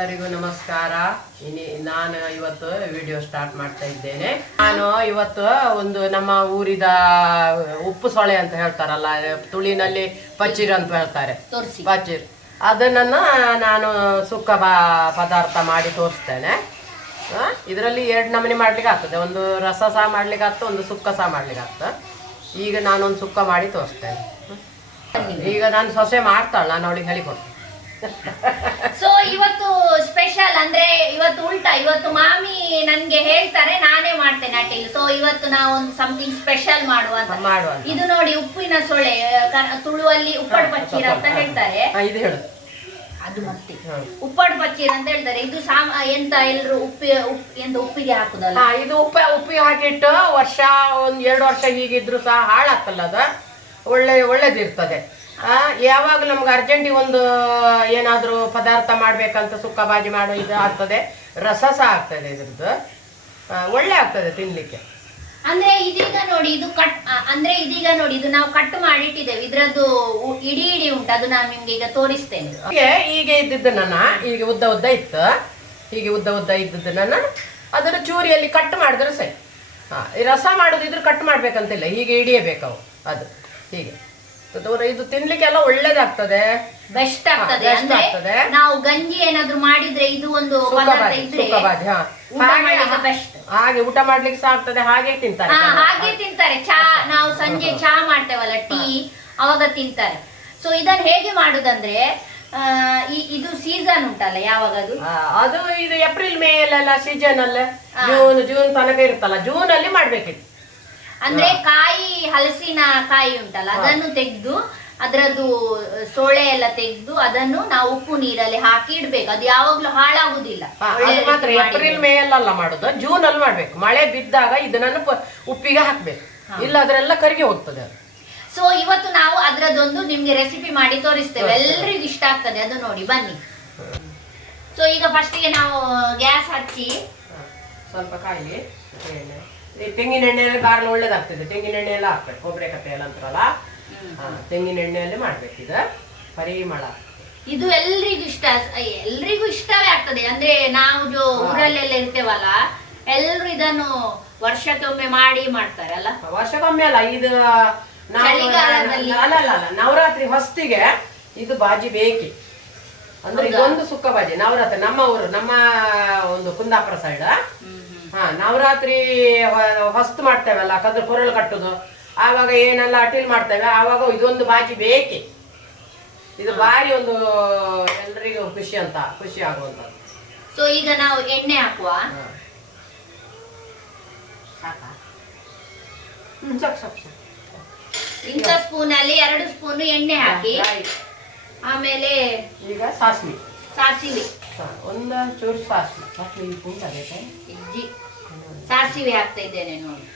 ಎಲ್ಲರಿಗೂ ನಮಸ್ಕಾರ. ನಾನು ಇವತ್ತು ವಿಡಿಯೋ ಸ್ಟಾರ್ಟ್ ಮಾಡ್ತಾ ಇದ್ದೇನೆ. ನಾನು ಇವತ್ತು ಒಂದು ನಮ್ಮ ಊರಿದ ಉಪ್ಪು ಸೊಳೆ ಅಂತ ಹೇಳ್ತಾರಲ್ಲ, ತುಳಿನಲ್ಲಿ ಪಚ್ಚೀರ್ ಅಂತ ಹೇಳ್ತಾರೆ, ಪಚ್ಚೀರ್, ಅದನ್ನ ನಾನು ಸುಕ್ಕ ಪದಾರ್ಥ ಮಾಡಿ ತೋರಿಸ್ತೇನೆ. ಇದರಲ್ಲಿ 2 ನಮೂನೆ ಮಾಡ್ಲಿಕ್ಕೆ ಆಗ್ತದೆ. ಒಂದು ರಸ ಸಹ ಮಾಡ್ಲಿಕ್ಕೆ ಆಗ್ತದೆ, ಒಂದು ಸುಕ್ಕ ಸಹ ಮಾಡ್ಲಿಕ್ಕೆ ಆಗ್ತದೆ. ಈಗ ನಾನೊಂದು ಸುಕ್ಕ ಮಾಡಿ ತೋರಿಸ್ತೇನೆ. ಈಗ ನಾನು ಸೊಸೆ ಮಾಡ್ತಾಳೆ, ನಾನು ಅವಳಿಗೆ ಹೇಳಿಕೊಡ್ತೇನೆ. ಸೊ ಇವತ್ತು ಸ್ಪೆಷಲ್ ಅಂದ್ರೆ ಇವತ್ತು ಉಲ್ಟಾ, ಇವತ್ತು ಮಾಮಿ ನನ್ಗೆ ಹೇಳ್ತಾರೆ, ನಾನೇ ಮಾಡ್ತೇನೆ ಅಟೆಲ್. ಸೊ ಇವತ್ತು ನಾವು ಒಂದು ಸಮಥಿಂಗ್ ಸ್ಪೆಷಲ್ ಮಾಡುವ. ಇದು ನೋಡಿ, ಉಪ್ಪಿನ ಸೊಳೆ, ತುಳುವಲ್ಲಿ ಉಪ್ಪಡ್ ಪಚ್ಚೀರ ಅಂತ ಹೇಳ್ತಾರೆ. ಅದು ಮತ್ತೆ ಉಪ್ಪಡ್ ಪಚ್ಚೀರ್ ಅಂತ ಹೇಳ್ತಾರೆ. ಇದು ಎಂತ ಎಲ್ರು ಉಪ್ಪಿಗೆ ಹಾಕುದಲ್ಲ. ಇದು ಉಪ್ಪಿಗೆ ಹಾಕಿಟ್ಟು ವರ್ಷ 1-2 ವರ್ಷ ಹೀಗಿದ್ರು ಸಹ ಹಾಳಾಗ್ತಲ್ಲ, ಅದು ಒಳ್ಳೇದಿರ್ತದೆ. ಯಾವಾಗ ನಮ್ಗೆ ಅರ್ಜೆಂಟಿಗೆ ಒಂದು ಏನಾದರೂ ಪದಾರ್ಥ ಮಾಡ್ಬೇಕಂತ ಸುಕ್ಕ ಬಾಜಿ ಮಾಡೋ ಇದು ಆಗ್ತದೆ, ರಸ ಸಹ ಆಗ್ತದೆ, ಇದ್ರದ್ದು ಒಳ್ಳೆ ಆಗ್ತದೆ ತಿನ್ಲಿಕ್ಕೆ. ಅಂದ್ರೆ ಇದೀಗ ನೋಡಿ, ಇದು ನಾವು ಕಟ್ ಮಾಡಿಟ್ಟಿದ್ದೇವೆ. ಇದ್ರದ್ದು ಇಡೀ ಉಂಟು, ಅದು ನಾನು ನಿಮ್ಗೆ ಈಗ ತೋರಿಸ್ತೇನೆ. ಹೀಗೆ ಇದ್ದಿದ್ದು ಹೀಗೆ ಉದ್ದ ಇತ್ತು, ಹೀಗೆ ಉದ್ದ ಇದ್ದದ್ದು ಅದರ ಚೂರಿಯಲ್ಲಿ ಕಟ್ ಮಾಡಿದ್ರೆ ಸರಿ. ರಸ ಮಾಡೋದಿದ್ರೆ ಕಟ್ ಮಾಡ್ಬೇಕಂತಿಲ್ಲ, ಹೀಗೆ ಹಿಡಿಯಬೇಕವು. ಅದು ಹೀಗೆ ಇದು ತಿನ್ಲಿಕ್ಕೆಲ್ಲ ಒಳ್ಳೇದಾಗ್ತದೆ, ಬೆಸ್ಟ್ ಆಗ್ತದೆ. ನಾವು ಗಂಜಿ ಏನಾದ್ರು ಮಾಡಿದ್ರೆ ಇದು ಒಂದು ಹಾಗೆ ಊಟ ಮಾಡ್ಲಿಕ್ಕೆ ಸಹ ಆಗ್ತದೆ. ಹಾಗೆ ತಿಂತಾರೆ. ಚಾ, ನಾವು ಸಂಜೆ ಚಾ ಮಾಡ್ತೇವಲ್ಲ, ಟೀ, ಅವಾಗ ತಿಂತಾರೆ. ಸೊ ಇದನ್ನ ಹೇಗೆ ಮಾಡುದಂದ್ರೆ, ಇದು ಸೀಸನ್ ಉಂಟಲ್ಲ, ಯಾವಾಗ ಅದು ಇದು ಏಪ್ರಿಲ್ ಮೇ ಅಲ್ಲೆಲ್ಲ ಸೀಸನ್ ಅಲ್ಲ, ಜೂನ್ ತನಕ ಇರುತ್ತಲ್ಲ, ಜೂನ್ ಅಲ್ಲಿ ಮಾಡ್ಬೇಕಿತ್ತು. ಅಂದ್ರೆ ಕಾಯಿ, ಹಲಸಿನ ಕಾಯಿ ಉಂಟಲ್ಲ, ಅದನ್ನು ತೆಗೆದು ಅದರದ್ದು ಸೊಳೆ ಎಲ್ಲ ತೆಗೆದು ಅದನ್ನು ನಾವು ಉಪ್ಪು ನೀರಲ್ಲಿ ಹಾಕಿ ಇಡ್ಬೇಕು. ಅದು ಯಾವಾಗ್ಲೂ ಹಾಳಾಗುದಿಲ್ಲ. ಏಪ್ರಿಲ್ ಮೇ ಅಲ್ಲ ಮಾಡುದು, ಜೂನ್ ಅಲ್ಲಿ ಮಾಡ್ಬೇಕು. ಮಳೆ ಬಿದ್ದಾಗ ಇದನ್ನು ಉಪ್ಪಿಗೆ ಹಾಕ್ಬೇಕು, ಇಲ್ಲ ಅದ್ರೆಲ್ಲ ಕರಿಗೆ ಹೋಗ್ತದೆ. ಸೊ ಇವತ್ತು ನಾವು ಅದ್ರದ್ದೊಂದು ನಿಮ್ಗೆ ರೆಸಿಪಿ ಮಾಡಿ ತೋರಿಸ್ತೇವೆ, ಎಲ್ರಿಗೂ ಇಷ್ಟ ಆಗ್ತದೆ. ಅದು ನೋಡಿ, ಬನ್ನಿ. ಸೊ ಈಗ ಫಸ್ಟಿಗೆ ನಾವು ಗ್ಯಾಸ್ ಹಚ್ಚಿ ಸ್ವಲ್ಪ ಕಾಯಿ, ತೆಂಗಿನ ಎಣ್ಣೆಯಲ್ಲಿ ಬಾರ್ಲು ಒಳ್ಳೇದಾಗ್ತದೆ. ತೆಂಗಿನ ಎಣ್ಣೆ ಎಲ್ಲ ಹಾಕ್ಬೇಕು, ಕೊಬ್ಬರಿ ಕತ್ತೆ ಎಲ್ಲ ಅಂತಾರಲ್ಲ, ತೆಂಗಿನ ಎಣ್ಣೆಯಲ್ಲಿ ಮಾಡ್ಬೇಕಿದ ಪರಿಮಳ. ಇದು ಎಲ್ರಿಗೂ ಇಷ್ಟವೇ ಆಗ್ತದೆ. ಅಂದ್ರೆ ನಾವು ಊರಲ್ಲೆಲ್ಲ ಇರ್ತೇವಲ್ಲ, ಎಲ್ರು ಇದನ್ನು ವರ್ಷಕ್ಕೊಮ್ಮೆ ಮಾಡ್ತಾರಲ್ಲ. ವರ್ಷಕ್ಕೊಮ್ಮೆ ಅಲ್ಲ, ಇದು ನವರಾತ್ರಿ ಹೊಸ್ತಿಗೆ ಇದು ಬಾಜಿ ಬೇಕಿ. ಅಂದ್ರೆ ಇದೊಂದು ಸುಕ್ಕ ಬಾಜಿ ನವರಾತ್ರಿ. ನಮ್ಮ ಊರು, ನಮ್ಮ ಒಂದು ಕುಂದಾಪುರ ಸೈಡ್ ನವರಾತ್ರಿ ಹೊಸ್ತು ಮಾಡ್ತೇವಲ್ಲ, ಕದ್ರ ಕೊರಳು ಕಟ್ಟುದು, ಆವಾಗ ಏನೆಲ್ಲ ಅಟೀಲ್ ಮಾಡ್ತೇವೆ, ಆವಾಗ ಇದೊಂದು ಬಾಜಿ ಬೇಕಿ. ಇದು ಬಾರಿ ಒಂದು ಎಲ್ರಿಗೂ ಖುಷಿ ಆಗುವಂತ. ಸೊ ಈಗ ನಾವು ಎಣ್ಣೆ ಹಾಕುವ. ಇಂಥ ಸ್ಪೂನ್ ಅಲ್ಲಿ 2 ಸ್ಪೂನ್ ಎಣ್ಣೆ ಹಾಕಿ, ಆಮೇಲೆ ಈಗ ಸಾಸಿವೆ ಒಂದು ಚೂರು ಸಾಸಿವೆ ಹಾಕ್ತಾ ಇದ್ದೇನೆ ನೋಡಿ.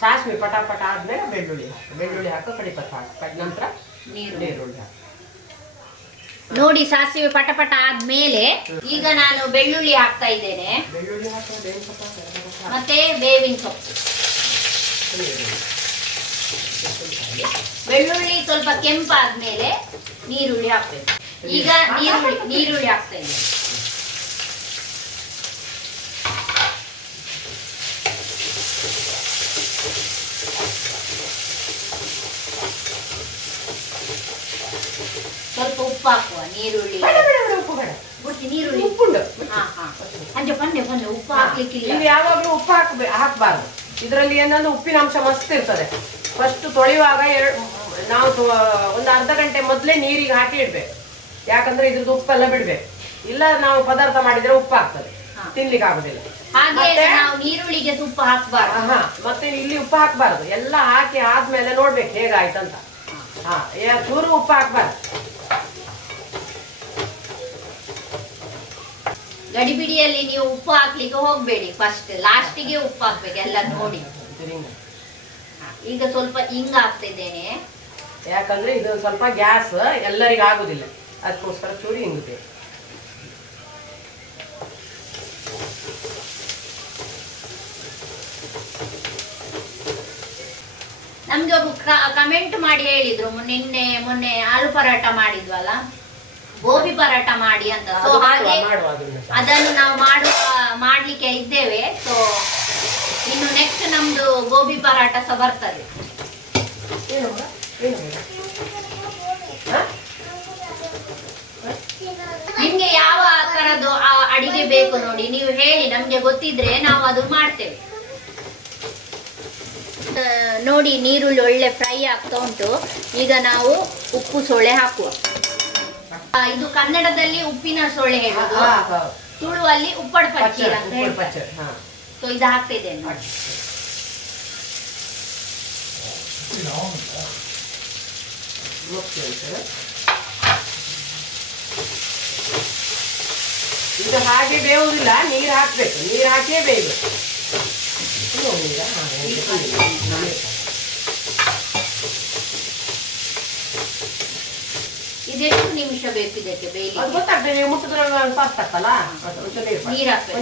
ಸಾಸಿವೆ ಪಟ ಆದ್ಮೇಲೆ ಬೆಳ್ಳುಳ್ಳಿ ಹಾಕಿ ಕಡಿಪತ್ತ ಹಾಕಿ, ನಂತರ ನೀರುಳ್ಳಿ ಹಾಕಿ ನೋಡಿ. ಸಾಸಿವೆ ಪಟ ಆದ್ಮೇಲೆ ಈಗ ನಾನು ಬೆಳ್ಳುಳ್ಳಿ ಹಾಕ್ತಾ ಇದ್ದೇನೆ, ಮತ್ತೆ ಬೇವಿನ ಸೊಪ್ಪು. ಬೆಳ್ಳುಳ್ಳಿ ಸ್ವಲ್ಪ ಕೆಂಪಾದ್ಮೇಲೆ ನೀರುಳ್ಳಿ ಹಾಕ್ಬೇಕು. ಈಗ ನೀರುಳ್ಳಿ ಹಾಕ್ತಾ ಇದ್ದೇನೆ. ಸ್ವಲ್ಪ ಉಪ್ಪು ಹಾಕುವ. ನೀರುಳ್ಳಿ ಉಪ್ಪು ಹಾಕ್ಲಿಕ್ಕಿಲ್ಲ. ಯಾವಾಗ್ಲೂ ಉಪ್ಪು ಹಾಕಬಾರ್ದು. ಇದರಲ್ಲಿ ಏನಂದ್ರೆ ಉಪ್ಪಿನ ಅಂಶ ಮಸ್ತ್ ಇರ್ತದೆ. ಫಸ್ಟ್ ತೊಳೆಯುವಾಗ ನಾವು ಒಂದು ಅರ್ಧ ಗಂಟೆ ಮೊದಲೇ ನೀರಿಗೆ ಹಾಕಿ ಇಡ್ಬೇಕು. ಯಾಕಂದ್ರೆ ಇದ್ರದ್ದು ಉಪ್ಪೆಲ್ಲ ಬಿಡ್ಬೇಕು, ಇಲ್ಲ ನಾವು ಪದಾರ್ಥ ಮಾಡಿದ್ರೆ ಉಪ್ಪು ಆಗ್ತದೆ, ತಿನ್ಲಿಕ್ಕೆ ಆಗುದಿಲ್ಲ. ನೀರುಳ್ಳಿಗೆ ಉಪ್ಪು ಹಾಕ್ಬಾರ್ದು. ಮತ್ತೆ ಇಲ್ಲಿ ಉಪ್ಪು ಹಾಕ್ಬಾರ್ದು. ಎಲ್ಲ ಹಾಕಿ ಆದ್ಮೇಲೆ ನೋಡ್ಬೇಕು ಹೇಗಾಯ್ತಂತ. ಚೂರು ಉಪ್ಪು ಹಾಕ್ಬಾರ್ದು. ಗಡಿಬಿಡಿಯಲ್ಲಿ ನೀವು ಉಪ್ಪು ಹಾಕ್ಲಿಕ್ಕೆ ಹೋಗ್ಬೇಡಿ. ಫಸ್ಟ್ ಲಾಸ್ಟಿಗೆ ಉಪ್ಪು ಹಾಕ್ಬೇಕು, ಎಲ್ಲ ನೋಡಿ. ಈಗ ಸ್ವಲ್ಪ ಹಿಂಗ ಹಾಕ್ತಿದ್ದೇನೆ, ಯಾಕಂದ್ರೆ ಇದು ಸ್ವಲ್ಪ ಗ್ಯಾಸ್ ಎಲ್ಲರಿಗೂ ಆಗುದಿಲ್ಲ, ಅದಕ್ಕೋಸ್ಕರ ಚೂರು ಹಿಂಗುತ್ತೆ. ನಮ್ಗೆ ಒಬ್ರು ಕಮೆಂಟ್ ಮಾಡಿ ಹೇಳಿದ್ರು ಮೊನ್ನೆ ಆಲೂ ಪರಾಟ ಮಾಡಿದ್ವಲ್ಲ, ಗೋಬಿ ಪರಾಟ ಮಾಡಿ ಅಂತ. ಸೊ ಹಾಗೆ ಅದನ್ನು ನಾವು ಮಾಡ್ಲಿಕ್ಕೆ ಇದ್ದೇವೆ. ಸೊ ಇನ್ನು ನೆಕ್ಸ್ಟ್ ನಮ್ದು ಗೋಬಿ ಪರಾಟ ಸಹ ಬರ್ತದೆ. ನಿಮ್ಗೆ ಯಾವ ತರದ್ದು ಅಡಿಗೆ ಬೇಕು ನೋಡಿ, ನೀವು ಹೇಳಿ, ನಮ್ಗೆ ಗೊತ್ತಿದ್ರೆ ನಾವು ಅದು ಮಾಡ್ತೇವೆ. ನೋಡಿ ನೀರುಳ್ಳಿ ಒಳ್ಳೆ ಫ್ರೈ ಆಗ್ತಾ ಉಂಟು. ಈಗ ನಾವು ಉಪ್ಪು ಸೊಳ್ಳೆ ಹಾಕುವ. ಇದು ಕನ್ನಡದಲ್ಲಿ ಉಪ್ಪಿನ ಸೊಳ್ಳೆ ಹೇಳುದು, ತುಳುವಲ್ಲಿ ಉಪ್ಪಡ ಪಚ್ಚೀರ ಅಂತ ಹೇಳ್ತಾರೆ. ಸೊ ಇದು ಹಾಕ್ತಾ ಇದ್ದೇನೆ ನೋಡಿ. ಇದು ಹಾಗೆ ಬೇಯುವುದಿಲ್ಲ, ನೀರು ಹಾಕ್ಬೇಕು, ನೀರು ಹಾಕೇ ಬೇಯಬೇಕು. ಇದೆಷ್ಟು ನಿಮಿಷ ಬೇಕು ಇದಕ್ಕೆ ಬೇಯಲಿಕ್ಕೆ? ಅದು ಗೊತ್ತಾಗ್ತದೆ, ನೀವು ಮುಟ್ಟಿದ್ರೆ ಫಾಸ್ಟ್ ಆಗ್ತಲ್ಲ. ನೀರು ಹಾಕ್ಬೇಕು.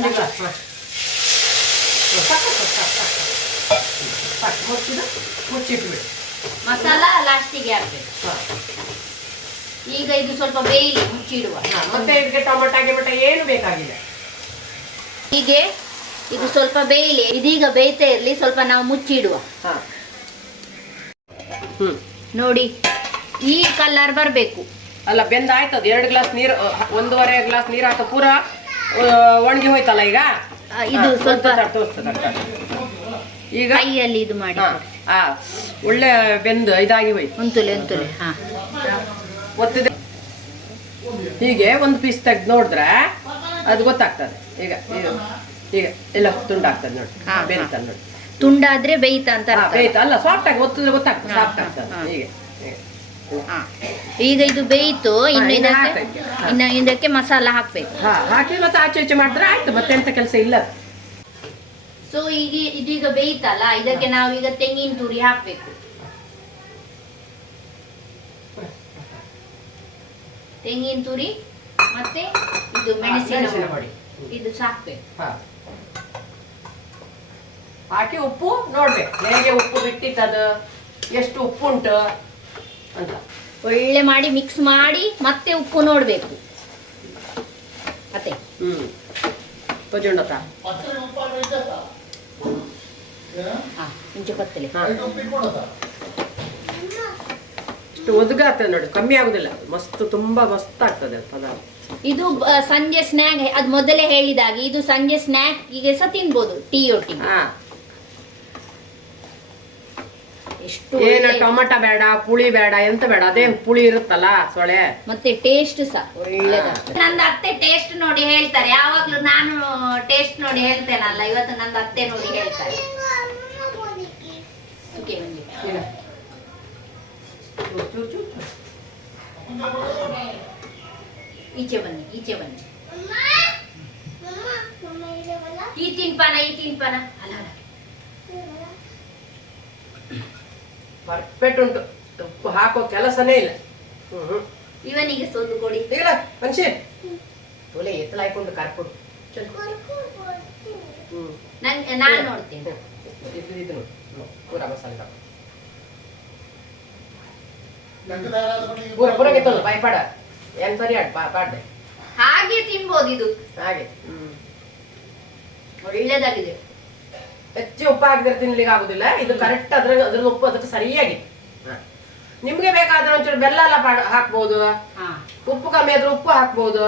ಮುಚ್ಚಿಟ್ಬಿಡಿ. ಮಸಾಲ ಲಾಸ್ಟಿಗೆ ಹಾಕ್ಬೇಕು. ಈಗ ಇದು ಸ್ವಲ್ಪ ಬೇಯಲಿ, ಮುಚ್ಚಿಡುವ. ಮತ್ತೆ ಇದಕ್ಕೆ ಟೊಮೆಟೊ ಗಿಮೆಟೊ ಏನು ಬೇಕಾಗಿಲ್ಲ. ಹೀಗೆ ಇದು ಸ್ವಲ್ಪ ಬೇಯಲಿ. ಇದೀಗ ಬೇಯ್ತಾ ಇರ್ಲಿ, ಸ್ವಲ್ಪ ನಾವು ಮುಚ್ಚಿಡುವ. ನೋಡಿ ಈ ಕಲರ್ ಬರಬೇಕು. ಅಲ್ಲ, ಬೆಂದಾಯ್ತದ. 2 ಗ್ಲಾಸ್ ನೀರು, 1.5 ಗ್ಲಾಸ್ ನೀರು ಹಾಕ ಪೂರ ಒಣಗಿ ಹೋಯ್ತಲ್ಲ. ಈಗ ಇದು ಸ್ವಲ್ಪ ಈಗ ಕೈಯಲ್ಲಿ ಇದು ಮಾಡಿ ಒಳ್ಳೆ ಬೆಂದು ಇದಾಗಿ ಹೋಯ್ತು. ಒಂತುಲೆ ಒತ್ತಿದೆ. ಹೀಗೆ ಒಂದು ಪೀಸ್ ತೆಗ್ದು ನೋಡಿದ್ರೆ ಅದು ಗೊತ್ತಾಗ್ತದೆ. ಈಗ ಈಗ ಎಲ್ಲ ತುಂಡಾಗ್ತದೆ ನೋಡಿ, ಬೇಯ್ತದೆ ನೋಡಿ. ತುಂಡಾದ್ರೆ ಬೇಯ್ತಾ ಅಂತ ಬೇಯ್ತ ಅಲ್ಲ, ಸಾಫ್ಟ್ ಆಗಿ ಒತ್ತಿದ್ರೆ ಗೊತ್ತಾಗ್ತದೆ, ಸಾಫ್ಟ್ ಆಗ್ತದೆ. ಹೀಗೆ ಈಗ ಇದು ಬೇಯ್ತು. ಇನ್ನು ಇದಕ್ಕೆ ಮಸಾಲ ಹಾಕ್ಬೇಕು. ಹಾಕಿ ಮತ್ತೆ ಆಚೆ ಈಚೆ ಮಾಡಿದ್ರೆ ಆಯ್ತು, ಮತ್ತೆ ಎಂತ ಕೆಲಸ ಇಲ್ಲ. ಸೊ ಇದೀಗ ಬೇಯ್ತಲ್ಲ, ಇದಕ್ಕೆ ನಾವು ಈಗ ತೆಂಗಿನ ತುರಿ ಹಾಕ್ಬೇಕು. ತೆಂಗಿನ ತುರಿ ಮತ್ತೆ ಇದು ಮೆಣಸಿನ ಪುಡಿ, ಇದು ಸಾಕ್ಬೇಕು. ಹಾಕಿ ಉಪ್ಪು ನೋಡ್ಬೇಕು, ಹೇಗೆ ಉಪ್ಪು ಬಿಟ್ಟಿತ್ತದು, ಎಷ್ಟು ಉಪ್ಪು ಉಂಟು ಅಂತ ಒಳ್ಳೆ ಮಾಡಿ ಮಿಕ್ಸ್ ಮಾಡಿ ಮತ್ತೆ ಉಪ್ಪು ನೋಡ್ಬೇಕು. ಮತ್ತೆ ಕೊತ್ತಲೆ ಇಷ್ಟು ಒದಗ ಆಗ್ತದೆ ನೋಡಿ, ಕಮ್ಮಿ ಆಗುದಿಲ್ಲ. ಮಸ್ತ್, ತುಂಬಾ ಮಸ್ತ್ ಆಗ್ತದೆ ಪದಾರ್ಥ. ಇದು ಸಂಜೆ ಸ್ನ್ಯಾಕ್, ಅದು ಮೊದಲೇ ಹೇಳಿದಾಗ ಇದು ಸಂಜೆ ಸ್ನ್ಯಾಕ್ ಗೆ ಸಹ ತಿನ್ಬೋದು, ಟೀ ಒಟ್ಟಿಗೆ. ಏನು ಟೊಮೆಟೊ ಬೇಡ, ಪುಳಿ ಬೇಡ, ಎಂತ ಬೇಡ, ಅದೇ ಪುಳಿ ಇರುತ್ತಲ್ಲ ಸೊಳೆ. ಮತ್ತೆ ಟೇಸ್ಟ್ ಸಹ ಒಳ್ಳೆದಾಗ್ತದೆ. ನನ್ನ ಅತ್ತೆ ಟೇಸ್ಟ್ ನೋಡಿ ಹೇಳ್ತಾರೆ. ಯಾವಾಗ್ಲೂ ನಾನು ಟೇಸ್ಟ್ ನೋಡಿ ಹೇಳ್ತೇನಲ್ಲ, ಇವತ್ತು ನನ್ನ ಅತ್ತೆ ನೋಡಿ ಹೇಳ್ತಾರೆ. ಈಚೆ ಬನ್ನಿ, ಈಚೆ ಬನ್ನಿ. ಈ ತಿನ್ಪಾನ ಅಲ್ಲ, ಪರ್ಫೆಕ್ಟ್ ಉಂಟು. ಉಪ್ಪು ಹಾಕೋ ಕೆಲಸನೇ ಇಲ್ಲ. ಇವನಿಗೆ ಸೊಲ್ಲು ಕೊಡಿ. ಇಲ್ಲ ಮನುಷ್ಯ ಒಲೆ ಎತ್ತಲ ಹಾಕೊಂಡು ಕರ್ಕೊಡು. ನಾನು ನೋಡ್ತೇನೆ. ಇದು ಪೂರ ಮಸಾಲೆ ಪೂರ ಗೆತ್ತಲ್ಲ, ಭಯಪಡ. ಏನ್ ಸರಿ ಪಾಡ್ದೆ ಹಾಗೆ ತಿನ್ಬೋದು ಇದು. ಹಾಗೆ ಒಳ್ಳೆದಾಗಿದೆ. ಹೆಚ್ಚು ಉಪ್ಪು ಹಾಕಿದ್ರೆ ತಿನ್ಲಿಕ್ಕೆ ಆಗುದಿಲ್ಲ. ಇದು ಕರೆಕ್ಟ್, ಅದ್ರ ಉಪ್ಪು ಅದಕ್ಕೆ ಸರಿಯಾಗಿ. ನಿಮ್ಗೆ ಬೇಕಾದ್ರೆ ಒಂಚೂರು ಬೆಲ್ಲ ಎಲ್ಲ ಹಾಕ್ಬಹುದು, ಉಪ್ಪು ಕಮ್ಮಿ ಆದ್ರೆ ಉಪ್ಪು ಹಾಕ್ಬಹುದು.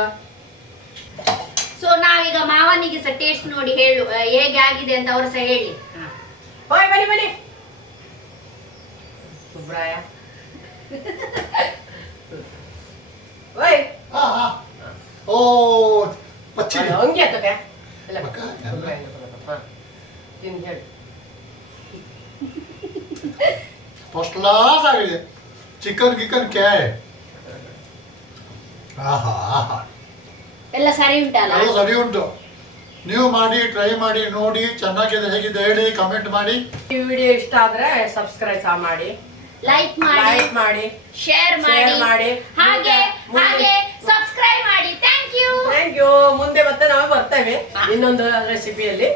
ಸೊ ನಾವೀಗ ಮಾವನಿಗೆ ಸಹ ಟೇಸ್ಟ್ ನೋಡಿ ಹೇಳು ಹೇಗೆ ಆಗಿದೆ ಅಂತ ಅವರು ಸಹ ಹೇಳಿ. ಬನ್ನಿ ಸುಬ್ರಾಯ. ಹಂಗೆ ಆತಕ್ಕೆ ಫಸ್ಟ್ ಕ್ಲಾಸ್ ಆಗಿದೆ. ಚಿಕನ್ ಗಿಕನ್ ಕ್ಯಾ ಎಲ್ಲ ಸರಿ ಉಂಟಲ್ಲ? ಎಲ್ಲ ಸರಿ ಉಂಟು. ನೀವು ಮಾಡಿ, ಟ್ರೈ ಮಾಡಿ, ನೋಡಿ ಚೆನ್ನಾಗಿದೆ ಹೇಗಿದೆ ಹೇಳಿ, ಕಮೆಂಟ್ ಮಾಡಿ. ಈ ವಿಡಿಯೋ ಇಷ್ಟ ಆದ್ರೆ ಸಬ್ಸ್ಕ್ರೈಬ್ ಮಾಡಿ, ಲೈಕ್ ಮಾಡಿ, ಶೇರ್ ಮಾಡಿ, ಹಾಗೆ ಸಬ್ಸ್ಕ್ರೈಬ್ ಮಾಡಿ. Thank you. ಮುಂದೆ ಮತ್ತೆ ನಾವು ಬರ್ತೇವೆ ಇನ್ನೊಂದು ರೆಸಿಪಿಯಲ್ಲಿ.